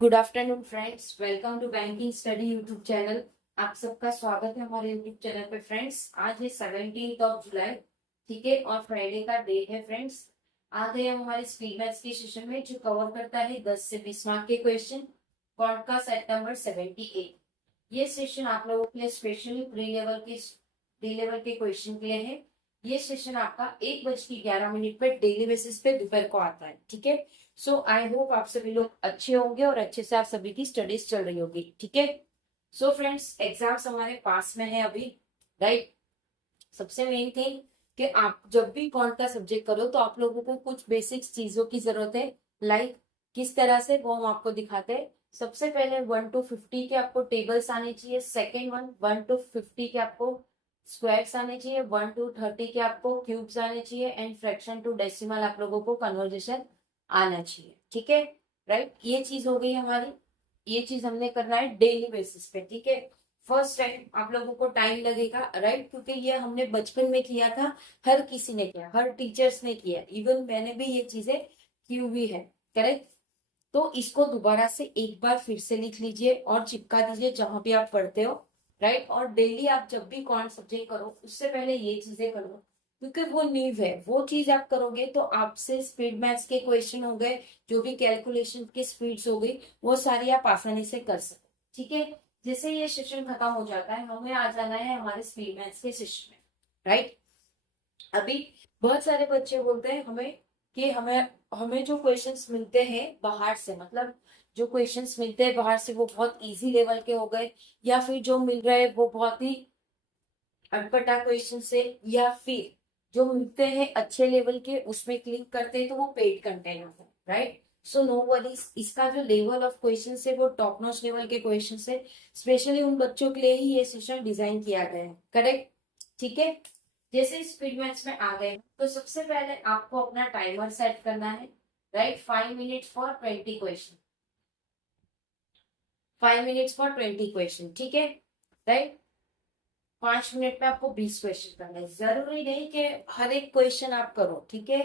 Good afternoon friends, welcome to banking study YouTube channel. आप सबका स्वागत है हमारे यूट्यूब चैनल पे। फ्रेंड्स, आज है 17 जुलाई, ठीक है, और फ्राइडे का डे है। फ्रेंड्स, आ गए हम हमारे स्पीड मैथ्स के सेशन में, जो कवर करता है 10 से 20 मार्क के क्वेश्चन। कॉन्ट का सेट नंबर 78। ये सेशन आप लोगों के लिए स्पेशली प्री लेवल के क्वेश्चन के लिए है। ये सेशन आपका 1:11 पे डेली बेसिस पे दोपहर को आता है, ठीक है। सो आई होप आप सभी लोग अच्छे होंगे और अच्छे से आप सभी की स्टडीज चल रही होगी, ठीक है। सो फ्रेंड्स, एग्जाम्स हमारे पास में है अभी, राइट। सबसे मेन थिंग कि आप जब भी कौन का सब्जेक्ट करो तो आप लोगों को कुछ बेसिक्स चीजों की जरूरत है। लाइक किस तरह से, वो हम आपको दिखाते हैं। सबसे पहले 1 to 50 के आपको टेबल्स आने चाहिए। सेकेंड 1 to 50 के आपको स्क्वायर्स आने चाहिए। 1 to 30 के आपको क्यूब्स आने चाहिए। एंड फ्रैक्शन टू डेसिमल आप लोगों को कन्वर्जेशन आना चाहिए, ठीक है, राइट। ये चीज हो गई हमारी। ये चीज हमने करना है डेली बेसिस पे, ठीक है। फर्स्ट टाइम आप लोगों को टाइम लगेगा, राइट, क्योंकि ये हमने बचपन में किया था। हर किसी ने किया, हर टीचर्स ने किया, इवन मैंने भी ये चीजें की हुई है, करेक्ट। तो इसको दोबारा से एक बार फिर से लिख लीजिए और चिपका दीजिए जहां भी आप पढ़ते हो, राइट। और डेली आप जब भी कौन सब्जेक्ट करो उससे पहले ये चीजें करो, क्योंकि वो नींव है। वो चीज आप करोगे तो आपसे स्पीड मैथ्स के क्वेश्चन हो गए, जो भी कैलकुलेशन की स्पीड्स हो गई, वो सारी आप आसानी से कर सकते, ठीक है। जैसे ये सेशन खत्म हो जाता है, हमें आ जाना है हमारे स्पीड मैथ्स के सेशन में, राइट। अभी बहुत सारे बच्चे बोलते हैं हमें कि हमें हमें जो क्वेश्चंस मिलते हैं बाहर से, मतलब जो क्वेश्चंस मिलते हैं बाहर से वो बहुत इजी लेवल के हो गए, या फिर जो मिल रहे हैं वो बहुत ही अटपटा क्वेश्चन से, या फिर जो मिलते हैं अच्छे लेवल के उसमें क्लिक करते हैं तो वो पेड कंटेंट होता है, राइट। सो नो वरीज, इसका जो लेवल ऑफ क्वेश्चन है वो टॉप नॉच लेवल के क्वेश्चन है। स्पेशली उन बच्चों के लिए ही ये सेशन डिजाइन किया गया है, करेक्ट, ठीक है। जैसे स्पीड मैथ्स में आ गए तो सबसे पहले आपको अपना टाइमर सेट करना है, right. 5 minutes for 20 question, 5 minutes for 20 question, ठीक है, राइट। 5 मिनट में आपको 20 क्वेश्चन करना है। जरूरी नहीं कि हर एक क्वेश्चन आप करो, ठीक है।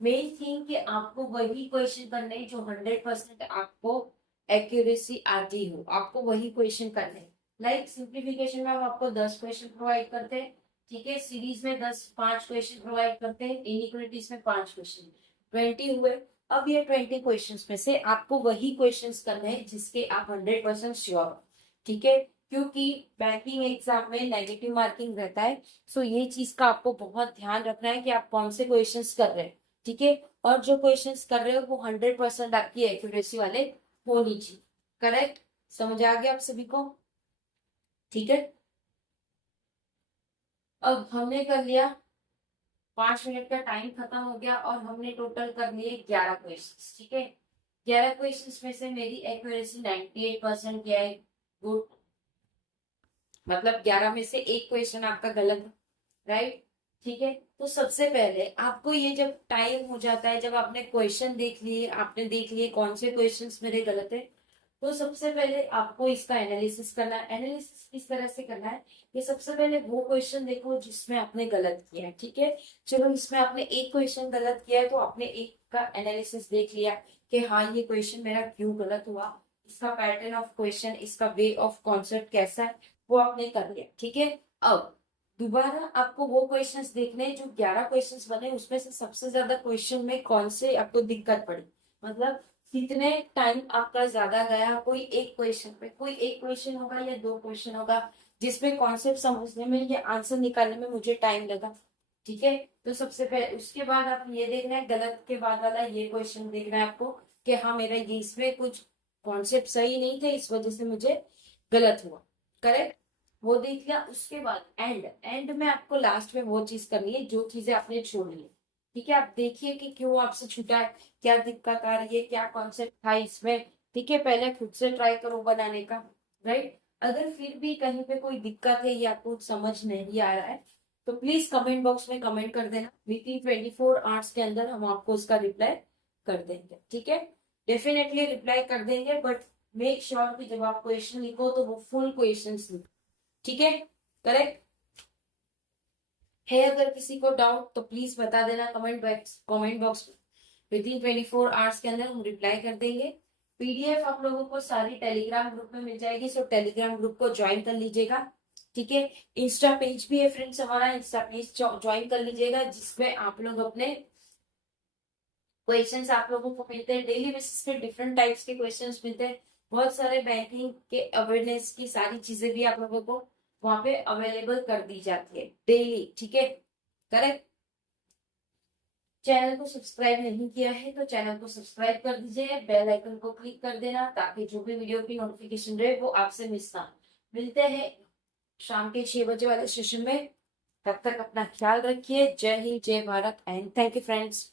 मेन थिंग कि आपको वही क्वेश्चन करने हैं जो 100% आपको एक्यूरेसी आती हो, आपको वही क्वेश्चन करने हैं। लाइक सिंप्लीफिकेशन में हम आपको 10 क्वेश्चन प्रोवाइड करते हैं, ठीक है। सीरीज में 5 क्वेश्चन प्रोवाइड करते हैं। इनइक्वालिटीज में 5 क्वेश्चन, 20 हुए। अब ये 20 क्वेश्चन में से आपको वही क्वेश्चन करने हैं जिसके आप 100% श्योर हो, ठीक है। क्योंकि बैंकिंग एग्जाम में नेगेटिव मार्किंग रहता है। सो ये चीज का आपको बहुत ध्यान रखना है कि आप कौन से क्वेश्चंस कर रहे हैं, ठीक है। और जो क्वेश्चंस कर रहे हो वो 100% आपकी एक्यूरेसी वाले होनी चाहिए, करेक्ट। समझ आ गया आप सभी को, ठीक है। अब हमने कर लिया, 5 मिनट का टाइम खत्म हो गया और हमने टोटल कर लिए 11 क्वेश्चन, ठीक है। 11 क्वेश्चन में से मेरी एक्यूरेसी 98% क्या है, गुड। मतलब 11 में से एक क्वेश्चन आपका गलत है, राइट, ठीक है। तो सबसे पहले आपको ये जब टाइम हो जाता है, जब आपने क्वेश्चन देख लिए, आपने देख लिए कौन से क्वेश्चंस मेरे गलत है, तो सबसे पहले आपको इसका एनालिसिस करना है। एनालिसिस किस तरह से करना है, कि सबसे पहले वो क्वेश्चन देखो जिसमें आपने गलत किया है, ठीक है। चलो, इसमें आपने एक क्वेश्चन गलत किया है तो आपने एक का एनालिसिस देख लिया कि हाँ ये क्वेश्चन मेरा क्यों गलत हुआ, इसका पैटर्न ऑफ क्वेश्चन, इसका वे ऑफ कॉन्सेप्ट कैसा है, वो आपने कर लिया, ठीक है। अब दोबारा आपको वो क्वेश्चंस देखने हैं जो 11 क्वेश्चंस बने, उसमें से सबसे ज्यादा क्वेश्चन में कौन से आपको दिक्कत पड़ी, मतलब कितने टाइम आपका ज्यादा गया कोई एक क्वेश्चन पे। कोई एक क्वेश्चन होगा या दो क्वेश्चन होगा जिसमें कॉन्सेप्ट समझने में या आंसर निकालने में मुझे टाइम लगा, ठीक है। तो सबसे पहले उसके बाद आप ये देखना है, गलत के बाद वाला ये क्वेश्चन देखना है आपको कि हाँ मेरा ये इसमें कुछ कॉन्सेप्ट सही नहीं थे, इस वजह से मुझे गलत हुआ, करेक्ट। वो देख लिया। उसके बाद एंड एंड में आपको लास्ट में वो चीज करनी है जो चीजें आपने छोड़ ली, ठीक है। आप देखिए कि क्यों आपसे छूटा है, क्या दिक्कत आ रही है, क्या कॉन्सेप्ट था इसमें, ठीक है। पहले खुद से ट्राई करो बनाने का, राइट। अगर फिर भी कहीं पे कोई दिक्कत है या कुछ समझ नहीं आ रहा है तो प्लीज कमेंट बॉक्स में कमेंट कर देना। विद इन 24 आवर्स के अंदर हम आपको उसका रिप्लाई कर देंगे, ठीक है। डेफिनेटली रिप्लाई कर देंगे, बट मेक श्योर कि जब आप क्वेश्चन लिखो तो वो फुल क्वेश्चन लिखो, ठीक है, करेक्ट है। अगर किसी को डाउट तो प्लीज बता देना कमेंट बॉक्स में। विद इन 24 आवर्स के अंदर हम रिप्लाई कर देंगे, पीडीएफ आप लोगों को सारी टेलीग्राम ग्रुप में मिल जाएगी, सो टेलीग्राम ग्रुप को ज्वाइन कर लीजिएगा। ठीक है, इंस्टा पेज भी है फ्रेंड्स हमारा, इंस्टा पेज ज्वाइन कर लीजिएगा, जिसमें आप लोग अपने क्वेश्चंस आप लोगों को मिलते हैं डेली बेसिस पे, डिफरेंट टाइप्स के क्वेश्चंस मिलते हैं, बहुत सारे बैंकिंग के अवेयरनेस की सारी चीजें भी आप लोगों को वहां पे अवेलेबल कर दी जाती है डेली। ठीक है, करेक्ट। चैनल को सब्सक्राइब नहीं किया है तो चैनल को सब्सक्राइब कर दीजिए, बेल आइकन को क्लिक कर देना, ताकि जो भी वीडियो की नोटिफिकेशन रहे वो आपसे मिस ना। मिलते हैं शाम के 6 बजे वाले सेशन में, तब तक अपना ख्याल रखिए। जय हिंद, जय Bharat and thank you friends.